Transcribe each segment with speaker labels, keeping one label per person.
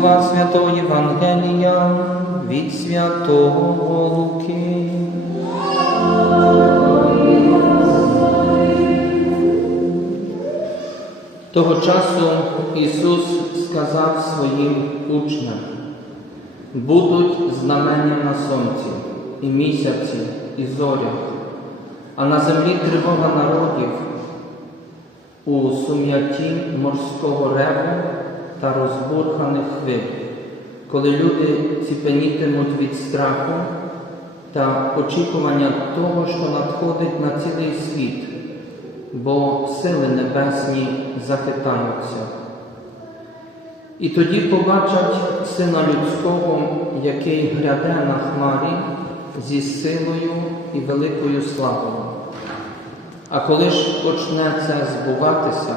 Speaker 1: Слова Святого Євангелія від Святого Луки. Того часу Ісус сказав своїм учням, будуть знамення на сонці, і місяці, і зорях, а на землі тривога народів у сум'яті морського реву та розбурханих хвиль, коли люди ціпенітимуть від страху та очікування того, що надходить на цілий світ, бо сили небесні захитаються. І тоді побачать Сина Людського, який гряде на хмарі зі силою і великою славою. А коли ж почне це збуватися,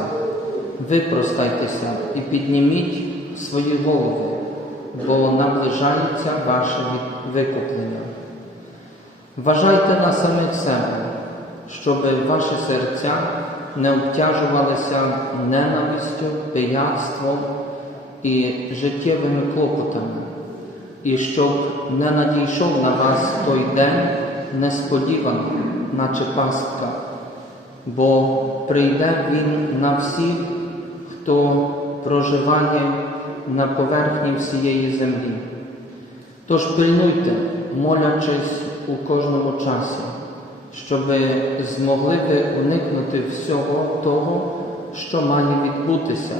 Speaker 1: випростайтеся і підніміть свої голови, бо наближається ваше викуплення. Вважайте на самих себе, щоб ваші серця не обтяжувалися ненавистю, пияцтвом і життєвими клопотами, і щоб не надійшов на вас той день несподівано, наче пастка, бо прийде він на всіх, хто проживає на поверхні всієї землі. Тож пильнуйте, молячись у кожному часі, щоб змогли ви уникнути всього того, що має відбутися,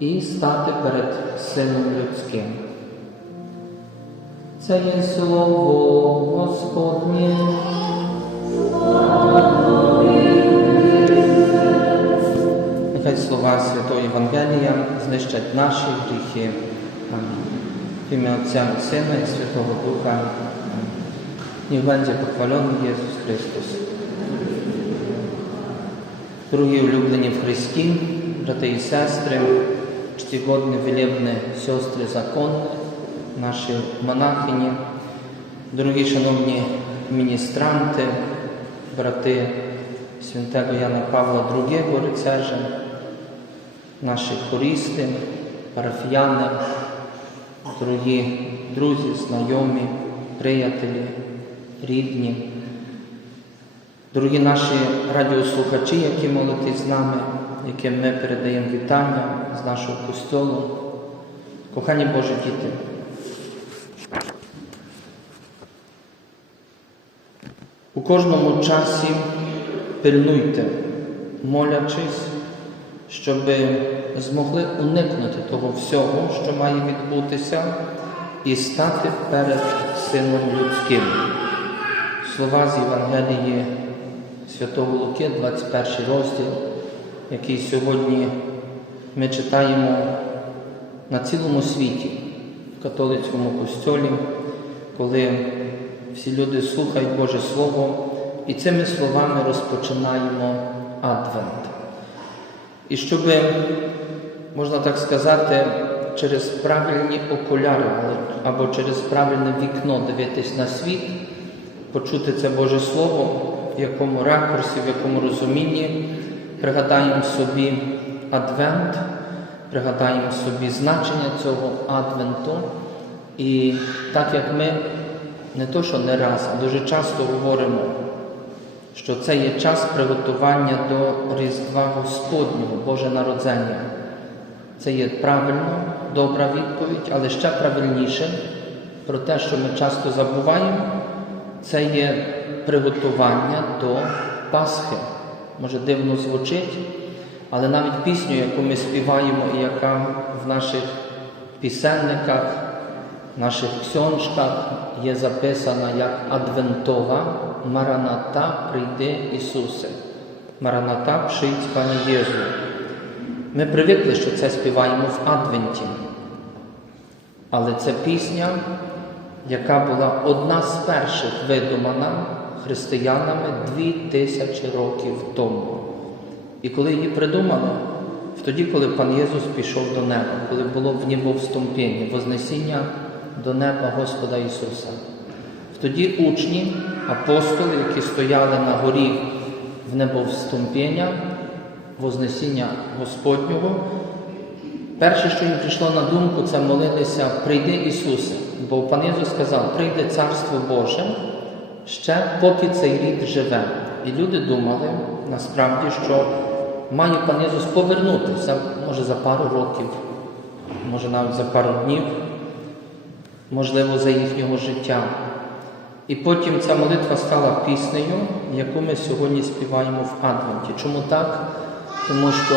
Speaker 1: і стати перед Сином Людським. Це є слово Господнє. Нехай слова Святого Євангелія знищать наші гріхи. В ім'я Отця і Сина і Святого Духа. Niech będzie pochwalony Jezus Chrystus. Дорогі улюблені в Христі, брати і сестри, чтігодні вилєбні сестри законні, наші монахині, дорогі шановні міністранти, брати святого Яна Павла II, рицаря, наші хористи, парафіяни, дорогі друзі, знайомі, приятелі, рідні, дорогі наші радіослухачі, які молитесь з нами, яким ми передаємо вітання з нашого костьолу. Кохані Божі діти. У кожному часі пильнуйте, молячись, щоб змогли уникнути того всього, що має відбутися, і стати перед Сином Людським. Слова з Євангелії Святого Луки, 21 розділ, який сьогодні ми читаємо на цілому світі, в католицькому костьолі, коли всі люди слухають Боже Слово, і цими словами розпочинаємо Адвент. І щоб, можна так сказати, через правильні окуляри або через правильне вікно дивитись на світ, почути це Боже Слово, в якому ракурсі, в якому розумінні, пригадаємо собі Адвент, пригадаємо собі значення цього Адвенту. І так як ми не то, що не раз, а дуже часто говоримо, що це є час приготування до Різдва Господнього, Боже Народзення. Це є правильно, добра відповідь, але ще правильніше про те, що ми часто забуваємо, це є приготування до Пасхи. Може дивно звучить, але навіть пісню, яку ми співаємо, і яка в наших пісенниках, наших ксьоншках є записана як Адвентова Мараната прийди Ісусе. Мараната прийдь Пане Єзу. Ми привикли, що це співаємо в Адвенті. Але це пісня, яка була одна з перших видумана християнами дві тисячі років тому. І коли її придумали, тоді, коли пан Єсус пішов до неба, коли було в небо вступіння, Вознесіння до неба Господа Ісуса. Тоді учні, апостоли, які стояли на горі в небовступіння, Вознесіння Господнього, перше, що їм прийшло на думку, це молилися Прийди Ісусе, бо пан Ісус сказав, прийде Царство Боже ще поки цей рід живе. І люди думали насправді, що має пан Ісус повернутися, може за пару років, може навіть за пару днів, можливо, за їхнього життя. І потім ця молитва стала піснею, яку ми сьогодні співаємо в Адвенті. Чому так? Тому що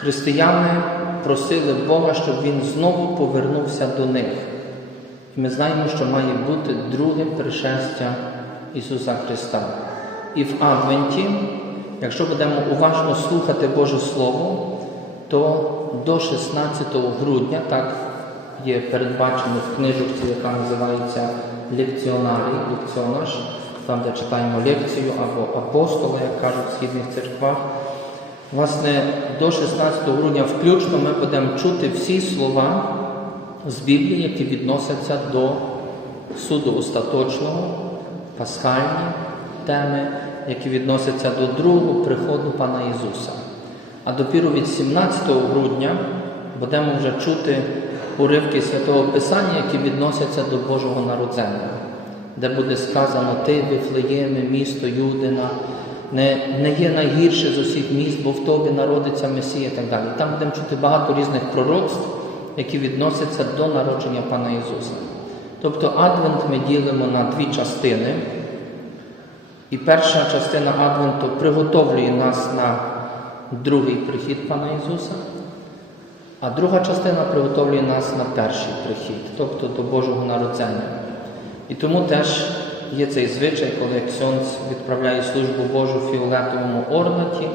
Speaker 1: християни просили Бога, щоб Він знову повернувся до них. І ми знаємо, що має бути друге пришестя Ісуса Христа. І в Адвенті, якщо будемо уважно слухати Боже Слово, то до 16 грудня, так є передбачено в книжці, яка називається Лекціонарій, лекціонаж, там, де читаємо лекцію або апостола, як кажуть в східних церквах. Власне, до 16 грудня включно ми будемо чути всі слова з Біблії, які відносяться до суду остаточного, пасхальні теми, які відносяться до другого приходу Пана Ісуса. А допіру від 17 грудня будемо вже чути уривки Святого Писання, які відносяться до Божого народзення, де буде сказано Ти, Вифлеєме, місто Юдина, не, не є найгірше з усіх міст, бо в тобі народиться Месія і так далі. Там будемо чути багато різних пророцтв, які відносяться до народження Пана Ісуса. Тобто Адвент ми ділимо на дві частини. І перша частина Адвенту приготовлює нас на другий прихід Пана Ісуса, а друга частина приготовлює нас на перший прихід, тобто до Божого народження. І тому теж є цей звичай, коли Ксьонц відправляє службу Божу в фіолетовому орнаті,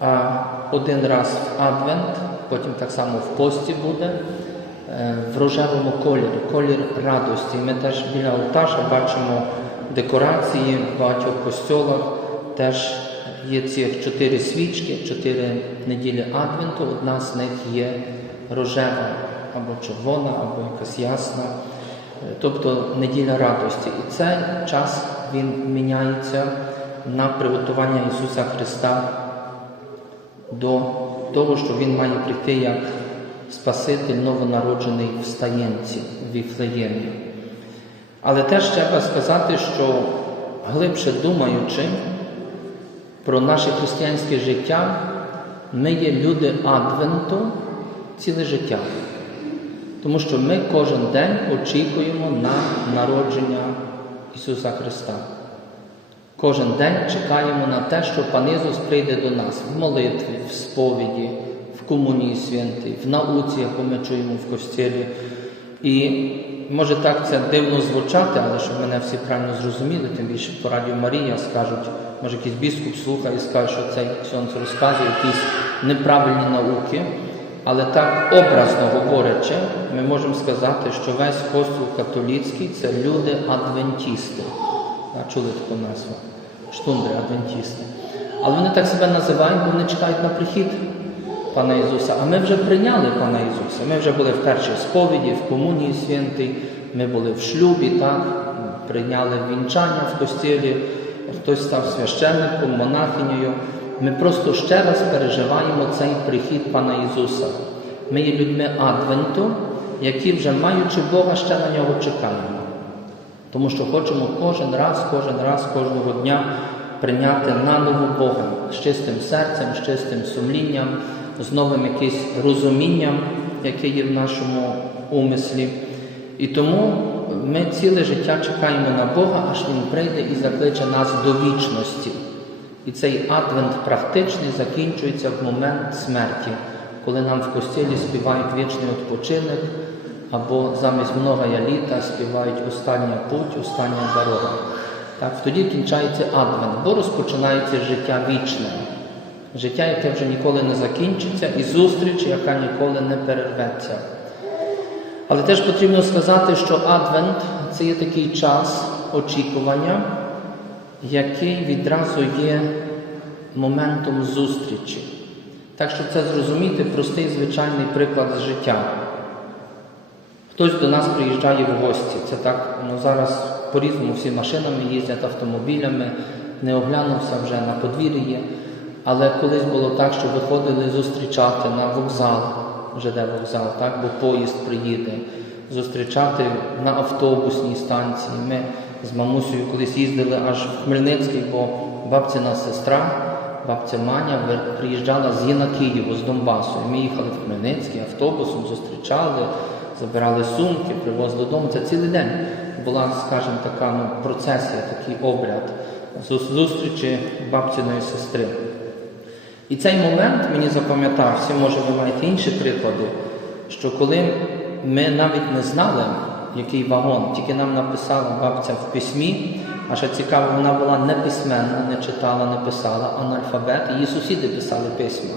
Speaker 1: а один раз в Адвент, потім так само в пості буде, е, в рожевому кольорі, колір радості. Ми теж біля Алташа бачимо декорації в багатьох костьолах. Теж є ці чотири свічки, чотири неділі Адвенту. Одна з них є рожева або червона, або якась ясна. Е, Тобто неділя радості. І цей час він міняється на приготування Ісуса Христа до того, що Він має прийти як Спаситель новонароджений в стаєнці в Віфлеємі. Але теж треба сказати, що глибше думаючи про наше християнське життя, ми є люди Адвенту ціле життя. Тому що ми кожен день очікуємо на народження Ісуса Христа. Кожен день чекаємо на те, що Пан Ісус прийде до нас в молитві, в сповіді, в комунії святій, в науці, яку ми чуємо в костілі. І може так це дивно звучати, але щоб мене всі правильно зрозуміли, тим більше по радіо Марія скажуть, може якийсь біскуп слухає і скаже, що цей ксьонц розказує якісь неправильні науки. Але так образно говорячи, ми можемо сказати, що весь костюл католицький це люди адвентісти. Чули таку назву? Штундри адвентісти. Але вони так себе називають, бо вони чекають на прихід Пана Ісуса. А ми вже прийняли Пана Ісуса. Ми вже були в першій сповіді, в комунії святій, ми були в шлюбі, так? прийняли вінчання в костілі, хтось став священником, монахинею. Ми просто ще раз переживаємо цей прихід Пана Ісуса. Ми є людьми Адвенту, які вже маючи Бога, ще на нього чекаємо. Тому що хочемо кожен раз, кожен раз, кожного дня прийняти наново Бога з чистим серцем, з чистим сумлінням, з новим якимось розумінням, яке є в нашому умислі. І тому ми ціле життя чекаємо на Бога, аж Він прийде і закличе нас до вічності. І цей адвент практичний закінчується в момент смерті, коли нам в костілі співають вічний відпочинок, або замість многая літа співають остання путь, остання дорога. Так, тоді кінчається адвент, бо розпочинається життя вічне, життя, яке вже ніколи не закінчиться, і зустріч, яка ніколи не перерветься. Але теж потрібно сказати, що адвент це є такий час очікування який відразу є моментом зустрічі. Так що це зрозуміти простий звичайний приклад з життя. Хтось до нас приїжджає в гості. Це так, ну зараз по-різному всі машинами їздять автомобілями, не оглянувся вже на подвір'ї. Але колись було так, що виходили зустрічати на вокзал, ЖД вокзал, так, бо поїзд приїде, зустрічати на автобусній станції. Ми з мамусею колись їздили аж в Хмельницький, бо бабцина сестра, бабця Маня, приїжджала з Єна Києва, з Донбасу. Ми їхали в Хмельницький автобусом, зустрічали, забирали сумки, привозили додому. Це цілий день була, скажімо, така ну, процесія, такий обряд зустрічі бабциної сестри. І цей момент мені запам'ятався, може ви маєте інші приклади, що коли ми навіть не знали, який вагон, тільки нам написала бабця в письмі, а ще цікаво, вона була не письменна, не читала, не писала, анальфабет, її сусіди писали письма.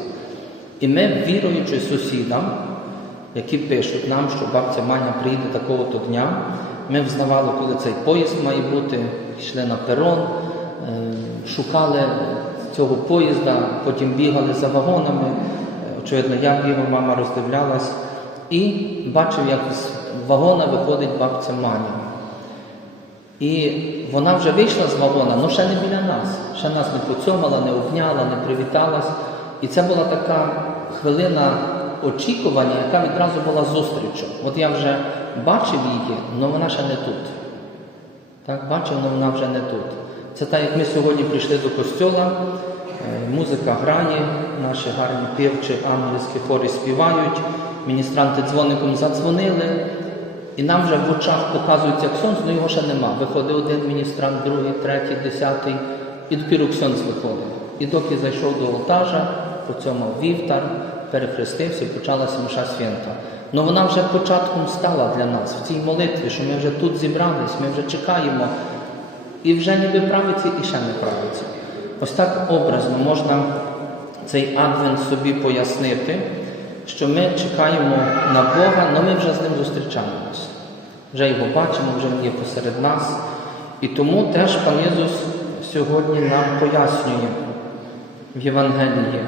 Speaker 1: І ми, віруючи сусідам, які пишуть нам, що бабця Маня приїде такого-то дня, ми взнавали, коли цей поїзд має бути, йшли на перон, е, шукали цього поїзда, потім бігали за вагонами. Очевидно, я бігав, мама роздивлялась і бачив, як з вагона виходить бабця Маня. І вона вже вийшла з вагона, але ще не біля нас. Ще нас не поцьомала, не обняла, не привіталась. І це була така хвилина очікування, яка відразу була зустрічю. От я вже бачив її, але вона ще не тут. Так, бачив, але вона вже не тут. Це так, як ми сьогодні прийшли до костьола, музика грає, наші гарні півчі ангельські хори співають, міністранти дзвоником задзвонили, і нам вже в очах показується ксьонз, але його ще нема. Виходить один міністрант, другий, третій, десятий, і допіру ксьонз виходить. І доки зайшов до алтажа, поцьомав вівтар, перехрестився і почалася мша свята. Ну вона вже початком стала для нас в цій молитві, що ми вже тут зібрались, ми вже чекаємо, і вже ніби правиться, і ще не правиться. Ось так образно можна цей адвент собі пояснити, що ми чекаємо на Бога, але ми вже з ним зустрічаємося. Вже його бачимо, вже він є посеред нас. І тому теж пан Єсус сьогодні нам пояснює в Євангелії.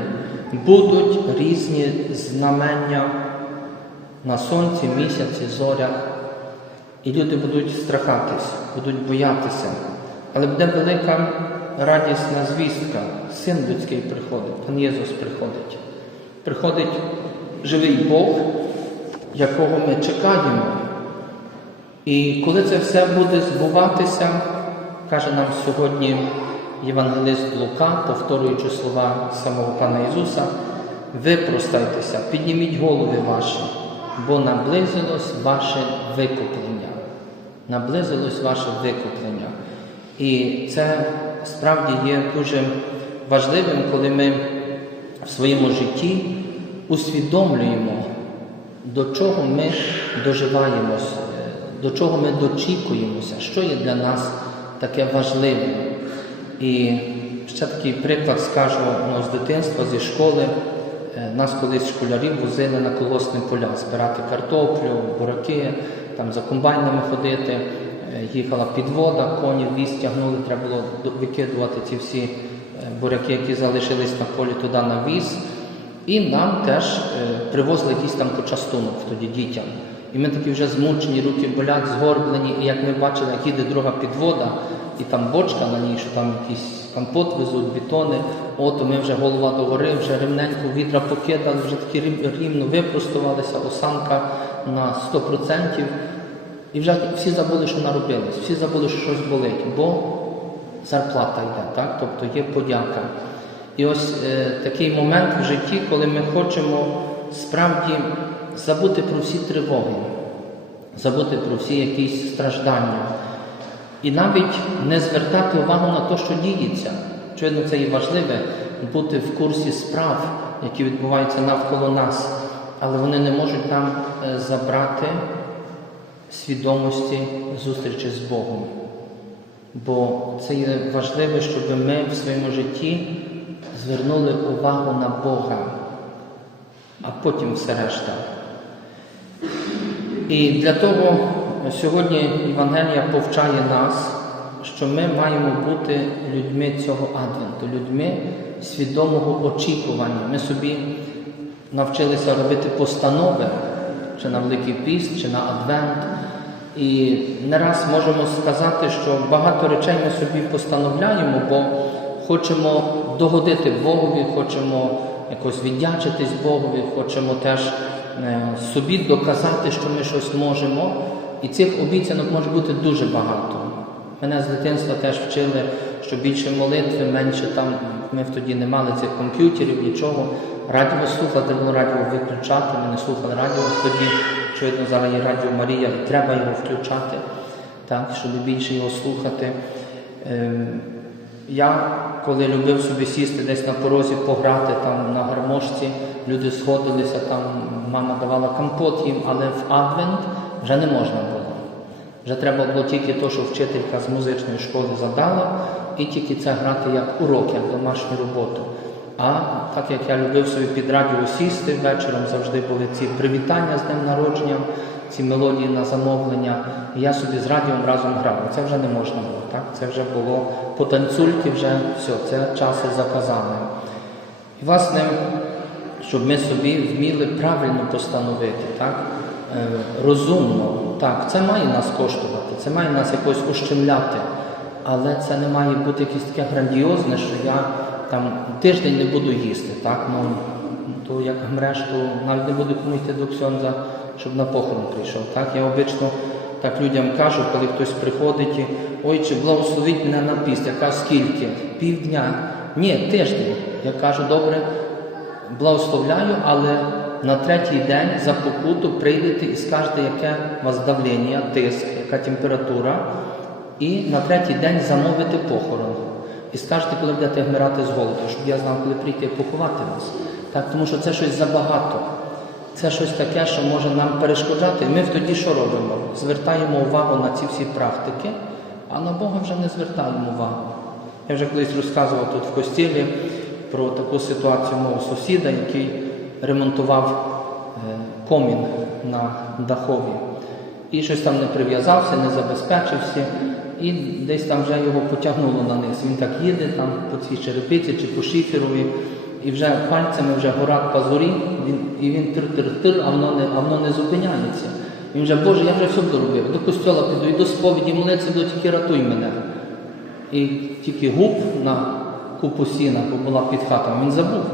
Speaker 1: Будуть різні знамення на сонці, місяці, зорях, і люди будуть страхатись, будуть боятися. Але буде велика радісна звістка. Син людський приходить, пан Єсус приходить. Приходить живий Бог, якого ми чекаємо. І коли це все буде збуватися, каже нам сьогодні Євангелист Лука, повторюючи слова самого Пана Ісуса, випростайтеся, підніміть голови ваші, бо наблизилось ваше викуплення. Наблизилось ваше викуплення. І це справді є дуже важливим, коли ми в своєму житті усвідомлюємо, до чого ми доживаємося, до чого ми дочікуємося, що є для нас таке важливе. І ще такий приклад скажу ну, з дитинства, зі школи. Е, Нас колись школярів возили на колосні поля збирати картоплю, бураки, там за комбайнами ходити. Е, Їхала підвода, коні віз тягнули, треба було викидувати ці всі е, буряки, які залишились на полі туди на віз. І нам теж е, привозили якийсь там почастунок тоді дітям. І ми такі вже змучені, руки болять, згорблені. І як ми бачили, як їде друга підвода, і там бочка на ній, що там якийсь компот везуть, бетони, от ми вже голова догори, вже ремненько відра покидали, вже такі рівно випростувалися, осанка на 100%. І вже всі забули, що наробились, всі забули, що щось болить, бо зарплата йде, так? тобто є подяка. І ось е, такий момент в житті, коли ми хочемо справді забути про всі тривоги, забути про всі якісь страждання. І навіть не звертати увагу на те, що діється. Очевидно, це і важливе бути в курсі справ, які відбуваються навколо нас, але вони не можуть нам е, забрати свідомості зустрічі з Богом. Бо це є важливо, щоб ми в своєму житті звернули увагу на Бога, а потім все решта. І для того сьогодні Євангелія повчає нас, що ми маємо бути людьми цього адвенту, людьми свідомого очікування. Ми собі навчилися робити постанови чи на Великий Піст, чи на Адвент. І не раз можемо сказати, що багато речей ми собі постановляємо, бо хочемо догодити Богові, хочемо якось віддячитись Богові, хочемо теж е, собі доказати, що ми щось можемо. І цих обіцянок може бути дуже багато. Мене з дитинства теж вчили, що більше молитви, менше там. Ми тоді не мали цих комп'ютерів, нічого. Радіо слухати було радіо виключати. Ми не слухали радіо тоді. Очевидно, зараз є Радіо Марія, і треба його включати, так, щоб більше його слухати. Ем, я, коли любив собі сісти десь на порозі, пограти там на гармошці, люди сходилися, там мама давала компот їм, але в адвент вже не можна було. Вже треба було тільки те, що вчителька з музичної школи задала, і тільки це грати як урок, як домашню роботу. А так як я любив собі під радіо сісти вечором, завжди були ці привітання з днем народження, ці мелодії на замовлення. І я собі з радіом разом грав. Це вже не можна було. Так? Це вже було по танцюльки, вже все, це часи заказали. І власне, щоб ми собі вміли правильно постановити, так? Е, розумно, так, це має нас коштувати, це має нас якось ущемляти, але це не має бути якесь таке грандіозне, що я там тиждень не буду їсти, так? Ну, то як гмреш, то навіть не буду кому до ксьонза, щоб на похорон прийшов. Так? Я обично так людям кажу, коли хтось приходить і ой, чи благословіть мене на піст, я кажу, скільки? Півдня. Ні, тиждень. Я кажу, добре, благословляю, але на третій день за покуту прийдете і скажете, яке у вас давлення, тиск, яка температура, і на третій день замовите похорон. І скажете, коли будете вмирати з голоду, щоб я знав, коли прийти поховати вас. Так, тому що це щось забагато. Це щось таке, що може нам перешкоджати. Ми тоді що робимо? Звертаємо увагу на ці всі практики, а на Бога вже не звертаємо увагу. Я вже колись розказував тут в костілі про таку ситуацію мого сусіда, який ремонтував е, комін на дахові. І щось там не прив'язався, не забезпечився, і десь там вже його потягнуло на низ. Він так їде там по цій черепиці чи по шиферові, і вже пальцями вже гора пазурі, він, і він тир-тир-тир, а воно не, а воно не зупиняється. Він вже, Боже, я вже все доробив. До костьола піду, і до сповіді молиться, до тільки ратуй мене. І тільки губ на купу сіна, бо була під хатом, він забув.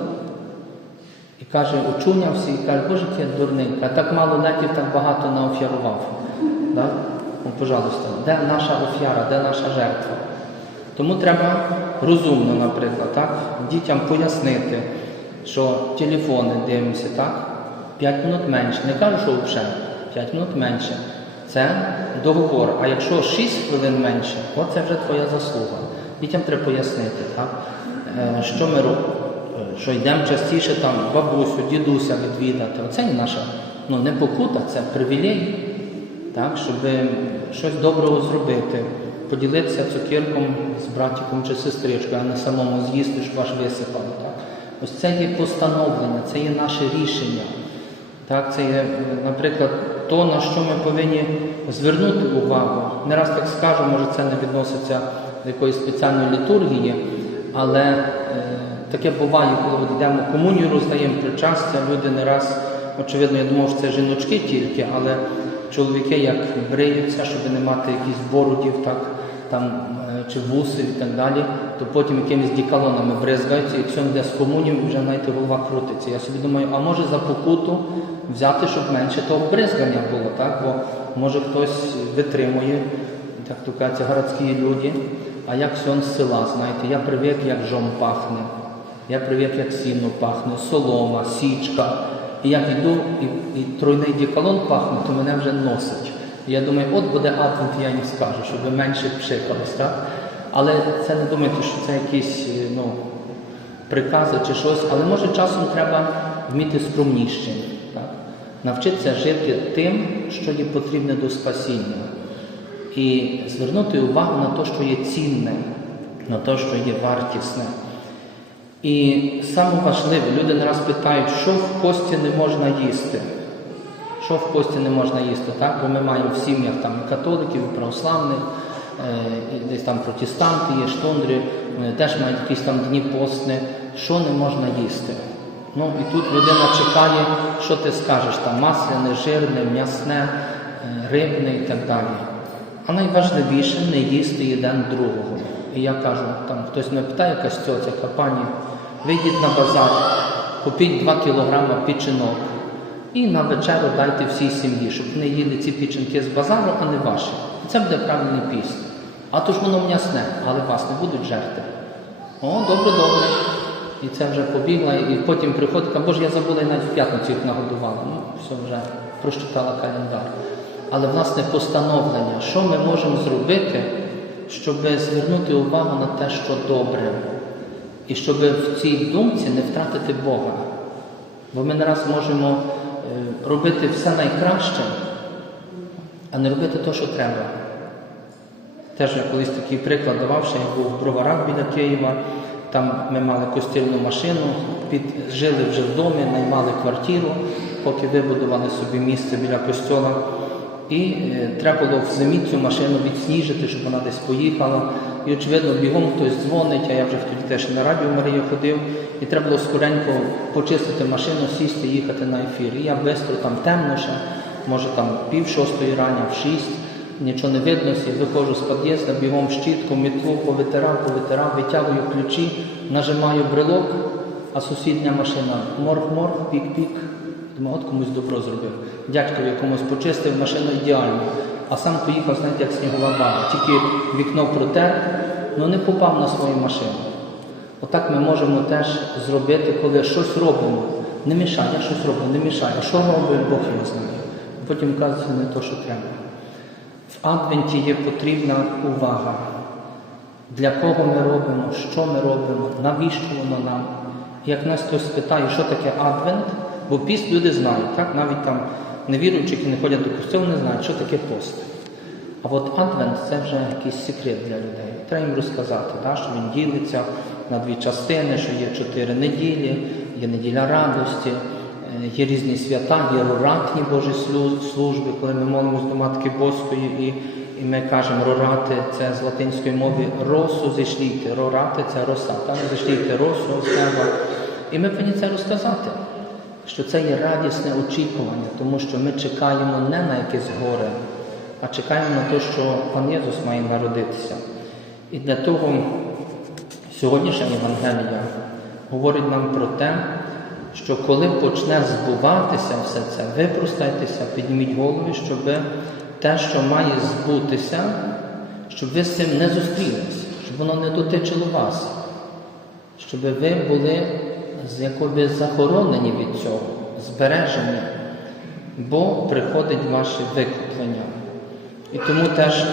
Speaker 1: І каже, очунявся і каже, Боже, я дурний, а так мало летів, так багато наофярував. Да? Ну, пожалуйста, де наша офяра, де наша жертва? Тому треба розумно, наприклад, так? дітям пояснити, що телефони дивимося, так? 5 минут менше. Не кажу, що взагалі, 5 минут менше. Це договор. А якщо 6 хвилин менше, от це вже твоя заслуга. Дітям треба пояснити, так? Е, що ми робимо. Що йдемо частіше там бабусю, дідуся відвідати. Оце і наша ну, не покута, це привілей, так, щоб щось доброго зробити, поділитися цукерком з братиком чи сестричкою, а не самому з'їсти, щоб аж висипало. Так. Ось це є постановлення, це є наше рішення. Так, Це є, наприклад, то, на що ми повинні звернути увагу. Не раз так скажу, може це не відноситься до якоїсь спеціальної літургії, але е, таке буває, коли от йдемо комунію роздаємо причастя, люди не раз, очевидно, я думав, що це жіночки тільки, але чоловіки як бриються, щоб не мати якісь бородів, так, там, е, чи вусів і так далі, то потім якимись дікалонами бризгаються, і якщо йде з комунію, вже знаєте, голова крутиться. Я собі думаю, а може за покуту взяти, щоб менше того бризгання було, так? бо може хтось витримує, так то кажуть, городські люди, а як сон з села, знаєте, я привик, як жом пахне. Я привик, як сіно пахне, солома, січка. І як йду, і, і тройний діколон пахне, то мене вже носить. Я думаю, от буде адвент, я їм скажу, щоб менше пшикались, так? Але це не думайте, що це якісь ну, прикази чи щось, але може часом треба вміти скромніше. Так? Навчитися жити тим, що є потрібне до спасіння. І звернути увагу на те, що є цінне, на те, що є вартісне. І саме важливе, люди не раз питають, що в пості не можна їсти. Що в пості не можна їсти, так? Бо ми маємо в сім'ях там і католиків, і православних, е, і десь там протестанти є, штундри, вони теж мають якісь там дні постні. Що не можна їсти? Ну і тут людина чекає, що ти скажеш, там масляне, жирне, м'ясне, е, рибне і так далі. А найважливіше не їсти один другого. І я кажу, там хтось мене питає, якась тьоця, яка пані, вийдіть на базар, купіть 2 кілограми печінок і на вечерю дайте всій сім'ї, щоб вони їли ці печінки з базару, а не ваші. І це буде правильний піст. А то ж воно м'ясне, але вас не будуть жерти. О, добре, добре. І це вже побігла, і потім приходить, каже, боже, я забула і навіть в п'ятницю їх нагодувала. Ну, все вже прощитала календар. Але власне постановлення, що ми можемо зробити, щоб звернути увагу на те, що добре, і щоб в цій думці не втратити Бога. Бо ми не раз можемо е, робити все найкраще, а не робити те, що треба. Теж я колись такий приклад давав, що я був в броварах біля Києва. Там ми мали костільну машину, під, жили вже в домі, наймали квартиру, поки вибудували собі місце біля костьола. І е, треба було в зимі цю машину відсніжити, щоб вона десь поїхала. І, очевидно, бігом хтось дзвонить, а я вже тоді теж на радіо Марію ходив, і треба було скоренько почистити машину, сісти, їхати на ефір. І я швидко там темно ще, може там пів шостої рання, в шість нічого не видно, і виходжу з під'їзду, бігом щітку, метлу, повитирав, повитирав, витягую ключі, нажимаю брелок, а сусідня машина морг-морг, пік-пік. Думаю, от комусь добро зробив. Дядько якомусь почистив машину ідеально, а сам поїхав, знаєте, як снігова баба. Тільки вікно протер, але не попав на свою машину. Отак ми можемо теж зробити, коли щось робимо. Не мішай, я щось роблю, не мішай. А що робить, Бог його знає. Потім кажуть, не то, що треба. В Адвенті є потрібна увага. Для кого ми робимо, що ми робимо, навіщо воно нам. Як нас хтось спитає, що таке Адвент, бо піст люди знають, так? навіть там невіруючі, які не ходять до костюму, не знають, що таке пост. А от Адвент це вже якийсь секрет для людей. Треба їм розказати, так? що він ділиться на дві частини, що є чотири неділі, є неділя радості, е, є різні свята, є роратні Божі служби, коли ми молимось до Матки Боської і, і ми кажемо рорати, це з латинської мови росу зішліти, рорати це роса, так? зішліти росу з неба. І ми повинні це розказати, що це є радісне очікування, тому що ми чекаємо не на якесь горе, а чекаємо на те, що Пан Єсус має народитися. І для того сьогоднішня Євангелія говорить нам про те, що коли почне збуватися все це, випростайтеся, підніміть голови, щоб те, що має збутися, щоб ви з цим не зустрілись, щоб воно не дотичило вас, щоб ви були якоби захоронені від цього, збережені, бо приходить ваше викуплення. І тому теж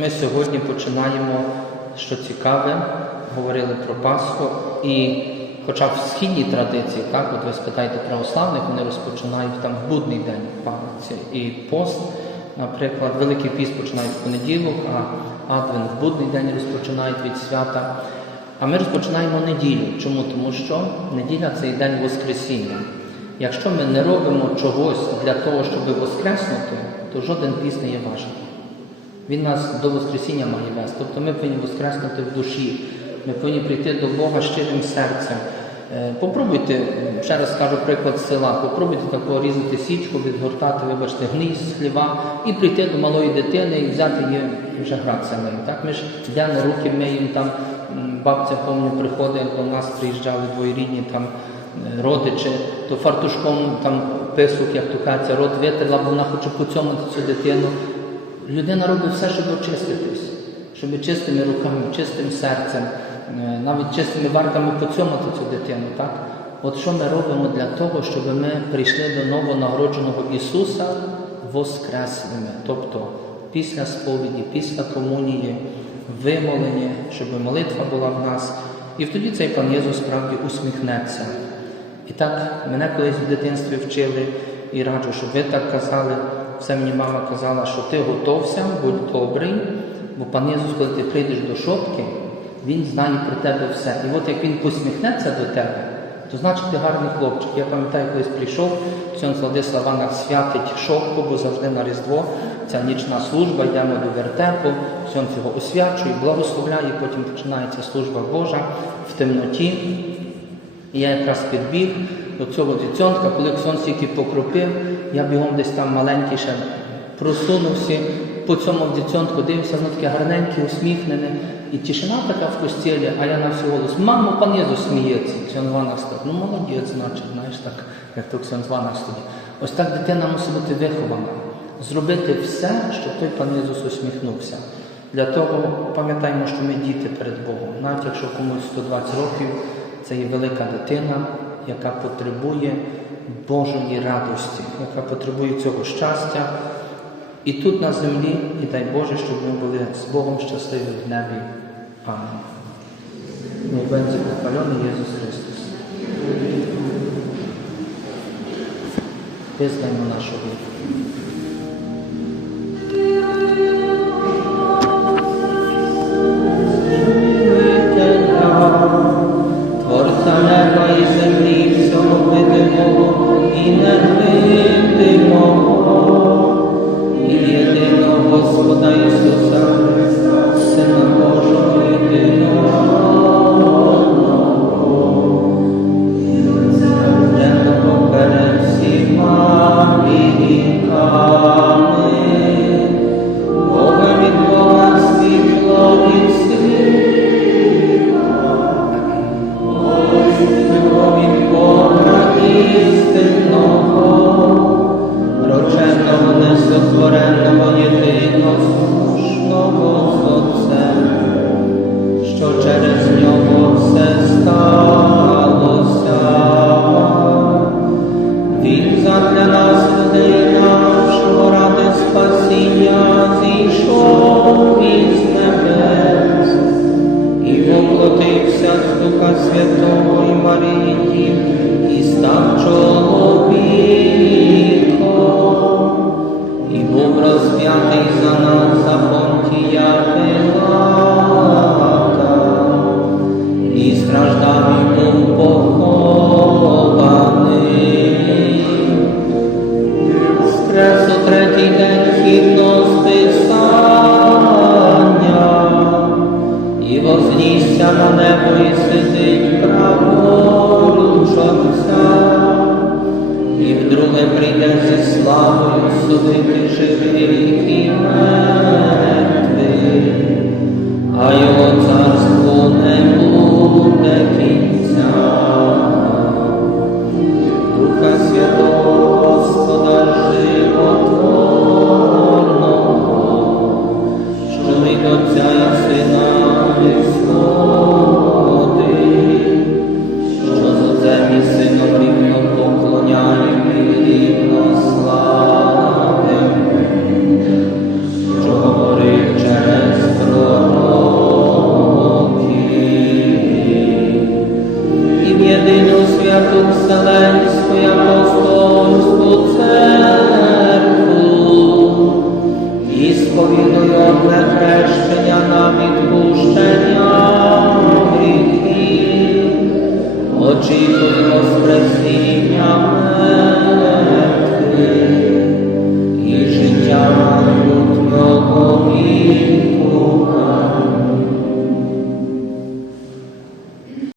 Speaker 1: ми сьогодні починаємо, що цікаве, говорили про Пасху, і хоча в східній традиції, так, от ви спитаєте православних, вони розпочинають там в будний день пам'яті. І пост, наприклад, Великий піст починають в понеділок, а Адвент в будний день розпочинають від свята. А ми розпочинаємо неділю. Чому? Тому що неділя це і день Воскресіння. Якщо ми не робимо чогось для того, щоб воскреснути, то жоден піс не є важливий. Він нас до Воскресіння має вести. Тобто ми повинні воскреснути в душі, ми повинні прийти до Бога щирим серцем. Е, Попробуйте, ще раз скажу приклад села, попробуйте тако різати січку, відгортати, вибачте, гній хліба і прийти до малої дитини і взяти її вже гратися нею. Так? Ми ж йдемо руки миємо, там м, бабця, пам'ятаю, приходить до нас, приїжджали двоєрідні там е, родичі, то фартушком там писок, як то кажеться, рот витерла, бо вона хоче поцьомати цю дитину. Людина робить все, щоб очиститись, щоб чистими руками, чистим серцем, е, навіть чистими варками поцьомати цю дитину. Так? От що ми робимо для того, щоб ми прийшли до новонародженого Ісуса воскреслими, тобто після сповіді, після комунії, вимолені, щоб молитва була в нас. І тоді цей пан Єсус справді усміхнеться. І так мене колись в дитинстві вчили і раджу, щоб ви так казали. Все мені мама казала, що ти готовся, будь добрий, бо пан Єсус, коли ти прийдеш до шопки, Він знає про тебе все. І от як він посміхнеться до тебе, то значить ти гарний хлопчик. Я пам'ятаю, колись прийшов, Ксьон Владислав Іванович святить шопку, бо завжди на Різдво ця нічна служба, йдемо до вертепу, Ксьон його освячує, благословляє, потім починається служба Божа в темноті. І я якраз підбіг до цього дитятка, коли ксон тільки покропив, я бігом десь там маленький ще просунувся по цьому дитятку дивився, воно таке гарненьке, усміхнене. І тишина така в костілі, а я на всю голос, мамо, пан Єзус сміється, Ксенванах став. Ну молодець, значить, знаєш, так, як то Ксенванах стоїть. Ось так дитина мусить бути вихована. Зробити все, щоб той пан Єзус усміхнувся. Для того пам'ятаємо, що ми діти перед Богом. Навіть якщо комусь 120 років, це є велика дитина, яка потребує Божої радості, яка потребує цього щастя. І тут на землі, і дай Боже, щоб ми були з Богом щасливі в небі. Amen. Niech będzie pochwalony Jezus Chrystus. Wyznajmy naszą wiarę.